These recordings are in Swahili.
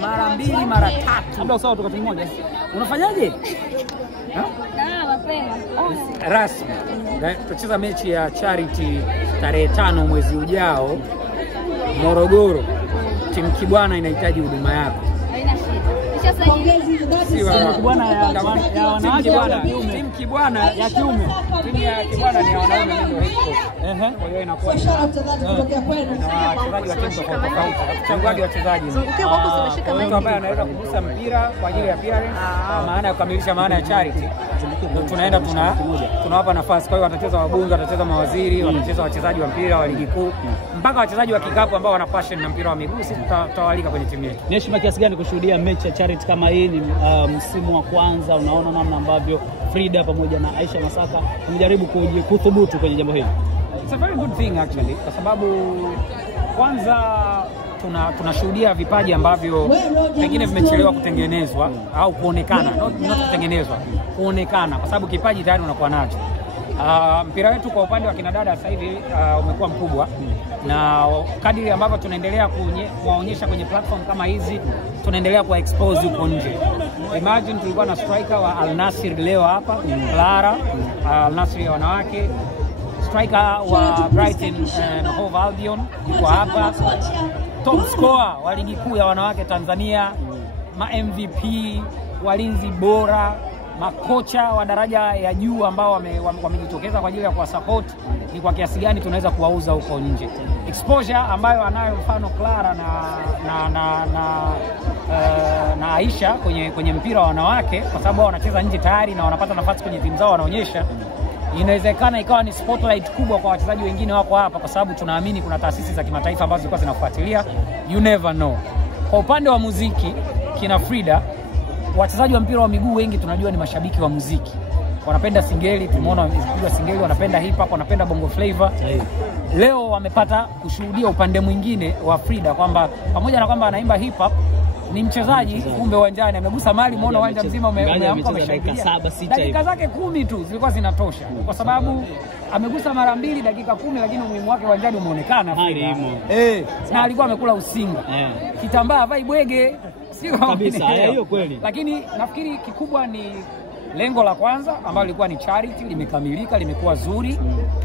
mara 2 mara 3. Labda usawa tukati mmoja. Unafanyaje? Mapema. Rasmi. Tutacheza mechi ya charity tarehe 5 mwezi ujao Morogoro. Timu Kibwana inahitaji huduma yako. Haina shida. Timu Kibwana ya wanawake wala kiume. Timu Kibwana ya kiume. Timu ya Kibwana ni wanaume ndio hiko. Kwa hiyo inakuwa na wachezaji wa timu tofauti. Mchangaji wa wachezaji. Mtu ambaye anaweza kugusa mpira kwa ajili ya appearance, maana ya kukamilisha maana ya charity. Tunaenda tunawapa nafasi. Kwa hiyo watacheza wabunge, watacheza mawaziri, watacheza wachezaji wa mpira wa ligi kuu, mpaka wachezaji wa kikapu ambao wana passion na mpira wa miguu, sisi tutawalika kwenye timu yetu. Ni heshima kiasi gani kushuhudia mechi ya charity kama hii? Ni msimu wa kwanza, unaona namna ambavyo Frida pamoja na Aisha Masaka wamejaribu kuthubutu kwenye jambo hili. It's a very good thing actually, kwa sababu kwanza tunashuhudia vipaji ambavyo pengine vimechelewa kutengenezwa au kuonekana, not kutengenezwa, kuonekana, kwa sababu kipaji tayari unakuwa nacho. Mpira wetu kwa upande wa kinadada sasa hivi umekuwa mkubwa, na kadiri ambavyo tunaendelea kuwaonyesha kwenye platform kama hizi, tunaendelea kuwa expose huko nje. Imagine tulikuwa na striker wa Al Nassr leo hapa, Clara, Al Nassr ya wanawake, striker wa Brighton Hove Albion yuko hapa, top scorer wa ligi kuu ya wanawake Tanzania, ma MVP, walinzi bora, makocha wa daraja ya juu ambao wamejitokeza kwa ajili ya kuwasupport. Ni kwa kiasi gani tunaweza kuwauza huko nje. Exposure ambayo anayo mfano Clara na Aisha kwenye mpira wa wanawake, kwa sababu wao wanacheza nje tayari na wanapata nafasi kwenye timu zao wanaonyesha, inawezekana ikawa ni spotlight kubwa kwa wachezaji wengine wako hapa, kwa sababu tunaamini kuna taasisi za kimataifa ambazo zilikuwa zinafuatilia. You never know. Kwa upande wa muziki, kina Frida, wachezaji wa mpira wa miguu wengi tunajua ni mashabiki wa muziki. Wanapenda singeli, tumeona wamepigwa singeli, wanapenda hip hop, wanapenda bongo flavor. Leo wamepata kushuhudia upande mwingine wa Frida, kwamba pamoja na kwamba anaimba hip hop, ni mchezaji kumbe uwanjani amegusa mali, muone uwanja mzima umeamka, umeshangilia. Dakika zake 10 tu zilikuwa zinatosha, kwa sababu amegusa mara 2 dakika 10, lakini umuhimu wake uwanjani umeonekana. Na alikuwa amekula usinga. Kitambaa vai bwege, sio kabisa hiyo kweli. Lakini nafikiri kikubwa ni lengo la kwanza ambalo lilikuwa ni charity, limekamilika, limekuwa zuri.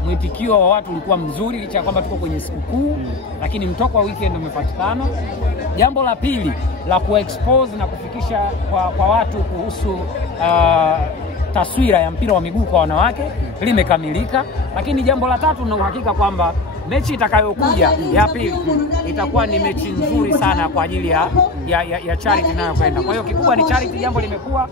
Mwitikio wa watu ulikuwa mzuri licha ya kwamba tuko kwenye sikukuu, lakini mtoko wa weekend umepatikana. Jambo la pili la kuexpose na kufikisha kwa watu kuhusu taswira ya mpira wa miguu kwa wanawake limekamilika. Lakini jambo la tatu na uhakika kwamba mechi itakayokuja ya pili itakuwa ni mechi nzuri sana kwa ajili ya charity inayokwenda. Kwa hiyo kikubwa ni charity, jambo limekuwa